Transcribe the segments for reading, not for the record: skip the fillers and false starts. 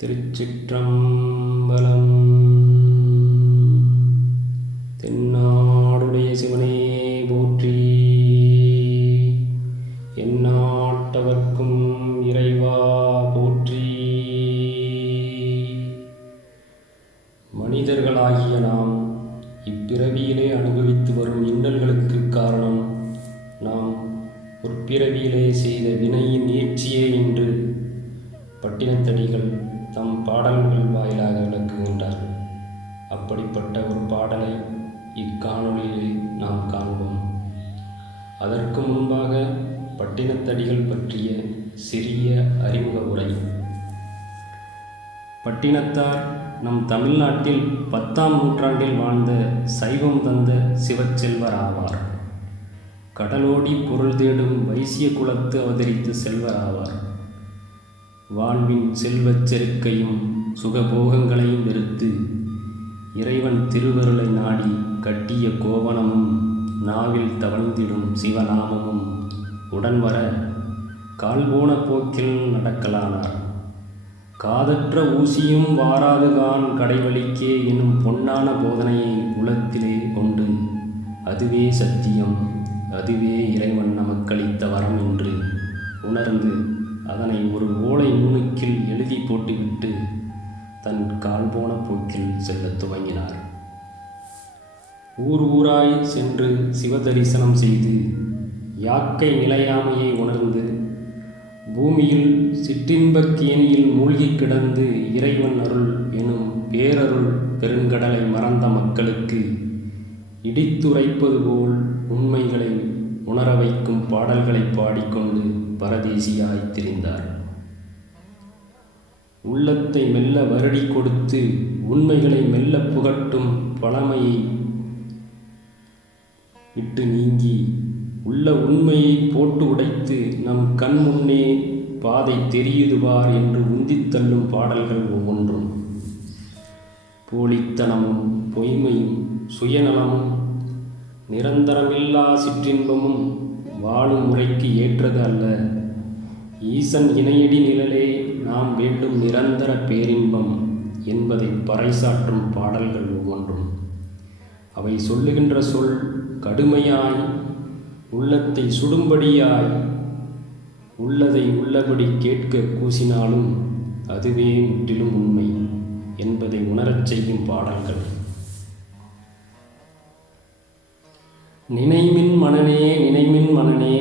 திருச்சிற்றம்பலம். தென்னாடுடைய சிவனே போற்றி, எந்நாட்டவர்க்கும் இறைவா போற்றி. மனிதர்களாகிய நாம் இப்பிறவியிலே அனுபவித்து வரும் இன்னல்களுக்கு காரணம் நாம் முற்பிறவியிலே செய்த வினையின் நீட்சியே என்று பட்டினத்தடிகள் தம் பாடல்கள் வாயிலாக விளக்குகின்றார்கள். அப்படிப்பட்ட ஒரு பாடலை இக்காணொலியில் நாம் காண்போம். அதற்கு முன்பாக பட்டினத்தடிகள் பற்றிய சிறிய அறிமுக உரை. பட்டினத்தார் நம் தமிழ்நாட்டில் 10ஆம் நூற்றாண்டில் வாழ்ந்த சைவம் தந்த சிவச்செல்வர் ஆவார். கடலோடி பொருள் தேடும் வைசிய குலத்து அவதரித்து செல்வர் ஆவார். வாழ்வின் செல்வச் செருக்கையும் சுகபோகங்களையும் வெறுத்து இறைவன் திருவருளை நாடி கட்டிய கோவணமும் நாவில் தவழ்ந்திடும் சிவநாமமும் உடன்வர கால்போன போக்கில் நடக்கலானார். காதற்ற ஊசியும் வாராதுகான் கடைவழிக்கே எனும் பொன்னான போதனையை உளத்திலே கொண்டு அதுவே சத்தியம், அதுவே இறைவன் நமக்களித்த வரம் என்று உணர்ந்து அதனை ஒரு ஓலை நூலுக்கில் எழுதி போட்டுவிட்டு தன் கால்போன போக்கில் செல்லத் துவங்கினார். ஊர் ஊராய் சென்று சிவதரிசனம் செய்து யாக்கை நிலையாமையை உணர்ந்து பூமியில் சிற்றின்பக் கேணியில் மூழ்கி கிடந்து இறைவன் அருள் எனும் பேரருள் பெருங்கடலை மறந்த மக்களுக்கு இடித்துரைப்பது போல் உண்மைகளை உணர வைக்கும் பாடல்களை பாடிக்கொண்டு பரதேசியாய் திரிந்தார். உள்ளத்தை மெல்ல வருடி கொடுத்து உண்மைகளை மெல்ல புகட்டும் பழமையை விட்டு நீங்கி உள்ள உண்மையை போட்டு உடைத்து நம் கண் முன்னே பாதை தெரியுதுவார் என்று உந்தித் தள்ளும் பாடல்கள் ஒவ்வொன்றும் போலித்தனமும் பொய்மையும் சுயநலமும் நிரந்தரமில்லா சிற்றின்பமும் வாழும் முறைக்கு ஏற்றது அல்ல. ஈசன் இணையடி நிழலே நாம் வேண்டும் நிரந்தர பேரின்பம் என்பதை பறைசாற்றும் பாடல்கள் ஒவ்வொன்றும். அவை சொல்லுகின்ற சொல் கடுமையாய் உள்ளத்தை சுடும்படியாய் உள்ளதை உள்ளபடி கேட்க கூசினாலும் அதுவே முற்றிலும் உண்மை என்பதை உணரச் செய்யும் பாடல்கள். நினைமின் மனனே நினைமின் மனனே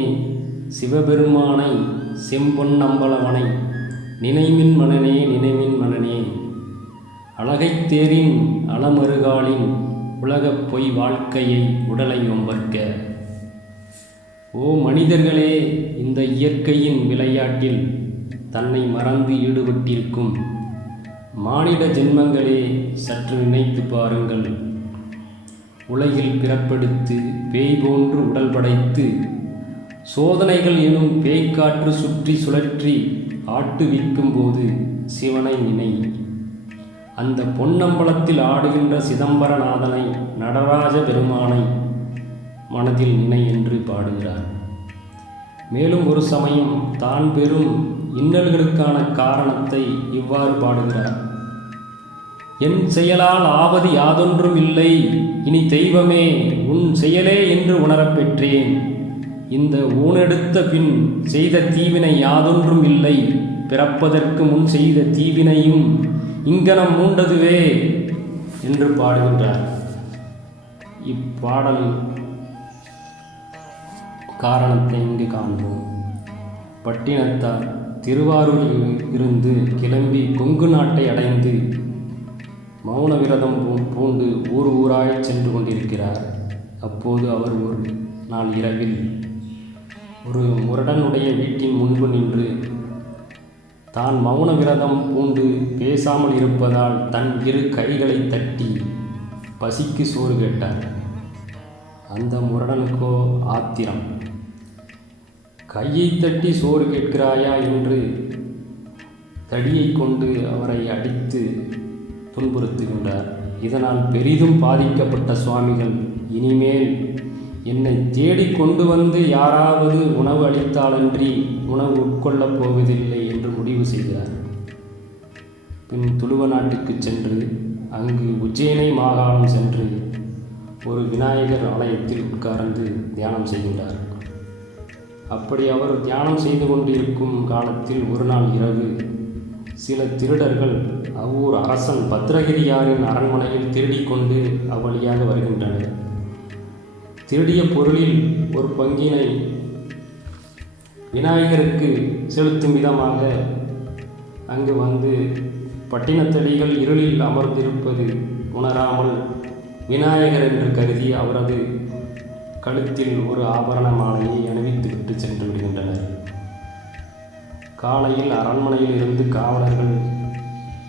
சிவபெருமானை செம்பொன் அம்பலவனை நினைமின் மனனே நினைமின் மனனே அழகைத் தேரின் அலமருகாலின் உலகப் பொய் வாழ்க்கையை உடலை ஒம்பற்க. ஓ மனிதர்களே, இந்த இயற்கையின் விளையாட்டில் தன்னை மறந்து ஈடுபட்டிருக்கும் மானிட ஜென்மங்களே, சற்று நினைத்து பாருங்கள். உலகில் பிறப்பெடுத்து பேய் போன்று உடல் படைத்து சோதனைகள் எனும் பேய்க்காற்று சுற்றி சுழற்றி ஆட்டுவிக்கும் போது சிவனை நினை. அந்த பொன்னம்பலத்தில் ஆடுகின்ற சிதம்பரநாதனை, நடராஜ பெருமானை மனதில் நினை என்று பாடுகிறார். மேலும் ஒரு சமயம் தான் பெறும் இன்னல்களுக்கான காரணத்தை இவ்வாறு பாடுகிறார். என் செயலால் ஆவது யாதொன்றும் இல்லை, இனி தெய்வமே உன் செயலே என்று உணரப் பெற்றேன். இந்த ஊனெடுத்த பின் செய்த தீவினை யாதொன்றும் இல்லை, பிறப்பதற்கு முன் செய்த தீவினையும் இங்கனம் மூண்டதுவே என்று பாடுகின்றார். இப்பாடல் காரணத்தை இங்கு காண்போம். பட்டினத்தார் திருவாரூரில் இருந்து கிளம்பி கொங்கு நாட்டை அடைந்து மௌன விரதம் பூண்டு ஊர் ஊராய் சென்று கொண்டிருக்கிறார். அப்போது அவர் ஒரு நாள் இரவில் ஒரு முரடனுடைய வீட்டின் முன்பு நின்று தான் மௌன விரதம் பூண்டு பேசாமல் இருப்பதால் தன் இரு கைகளை தட்டி பசிக்கு சோறு கேட்டார். அந்த முரடனுக்கோ ஆத்திரம். கையை தட்டி சோறு கேட்கிறாயா என்று தடியை கொண்டு அவரை அடித்து துன்புறுத்துகின்றார். இதனால் பெரிதும் பாதிக்கப்பட்ட சுவாமிகள், இனிமேல் என்னை தேடி கொண்டு வந்து யாராவது உணவு அளித்தாலன்றி உணவு உட்கொள்ளப் போவதில்லை என்று முடிவு செய்கிறார். பின் துளுவ நாட்டுக்கு சென்று அங்கு உஜ்ஜயினி மாகாணம் சென்று ஒரு விநாயகர் ஆலயத்தில் உட்கார்ந்து தியானம் செய்கின்றார். அப்படி அவர் தியானம் செய்து கொண்டிருக்கும் காலத்தில் ஒரு நாள் இரவு சில திருடர்கள் அவ்வூர் அரசன் பத்ரகிரியாரின் அரண்மனையில் திருடிக்கொண்டு அவ்வழியாக வருகின்றனர். திருடிய பொருளில் ஒரு பங்கினை விநாயகருக்கு செலுத்தும் விதமாக அங்கு வந்து பட்டினத்தடிகள் இருளில் அமர்ந்திருப்பது உணராமல் விநாயகர் என்று கருதி அவரது கழுத்தில் ஒரு ஆபரண மாலையை அணிவித்துவிட்டு சென்று விடுகின்றனர். காலையில் அரண்மனையில் இருந்து காவலர்கள்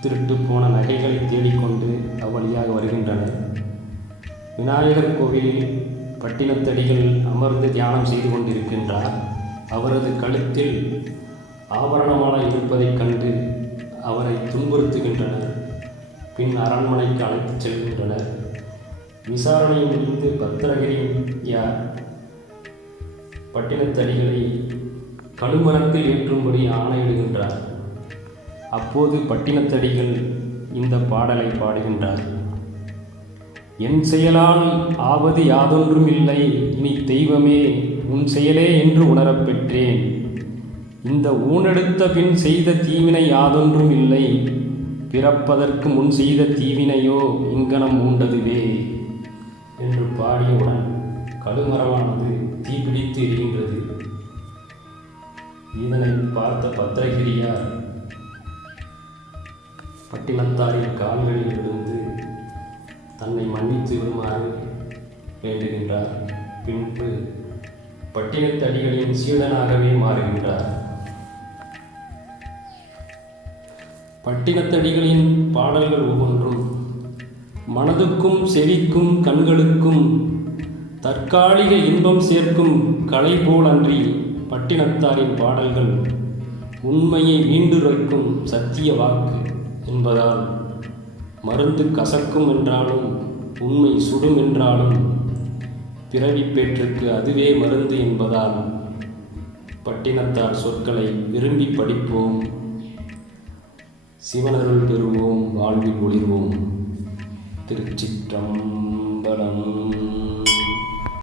திருட்டு போன நகைகளை தேடிக்கொண்டு அவ்வழியாக வருகின்றனர். விநாயகர் கோவிலில் பட்டினத்தடிகள் அமர்ந்து தியானம் செய்து கொண்டிருக்கின்றார். அவரது கழுத்தில் ஆபரணமாலை இருப்பதைக் கண்டு அவரை துன்புறுத்துகின்றனர். பின் அரண்மனைக்கு அழைத்துச் செல்கின்றனர். விசாரணை முடிந்து பத்திரகிரியார் பட்டினத்தடிகளை கழுமரத்தில் ஏற்றும்படி ஆணையிடுகின்றார். அப்போது பட்டினத்தடிகள் இந்த பாடலை பாடுகின்றார். என் செயலால் ஆவது யாதொன்றும் இல்லை, இனி தெய்வமே உன் செயலே என்று உணரப் பெற்றேன். இந்த ஊனெடுத்த பின் செய்த தீவினை யாதொன்றும் இல்லை, பிறப்பதற்கு முன் செய்த தீவினையோ இங்கனம் ஊண்டதுவே என்று பாடியவுடன் கழுமரமானது தீப்பிடித்து எரிகின்றது. இதனை பார்த்த பத்திரகிரியார் பட்டினத்தாரின் கால்களில் விழுந்து தன்னை மன்னித்து விடுமாறு வேண்டுகின்றார். பின்பு பட்டினத்தடிகளின் சீடனாகவே மாறுகின்றார். பட்டினத்தடிகளின் பாடல்கள் ஒவ்வொன்றும் மனதுக்கும் செவிக்கும் கண்களுக்கும் தற்காலிக இன்பம் சேர்க்கும் கலை போல் அன்றி பட்டினத்தாரின் பாடல்கள் உண்மையை மீண்டுரைக்கும் சத்திய வாக்கு என்பதால் மருந்து கசக்கும் என்றாலும் உண்மை சுடும் என்றாலும் பிறவிப்பேற்றுக்கு அதுவே மருந்து என்பதால் பட்டினத்தார் சொற்களை விரும்பி படிப்போம், சிவனருள் பெறுவோம், வாழ்வில் ஒளிர்வோம். திருச்சிற்றம்பலம்.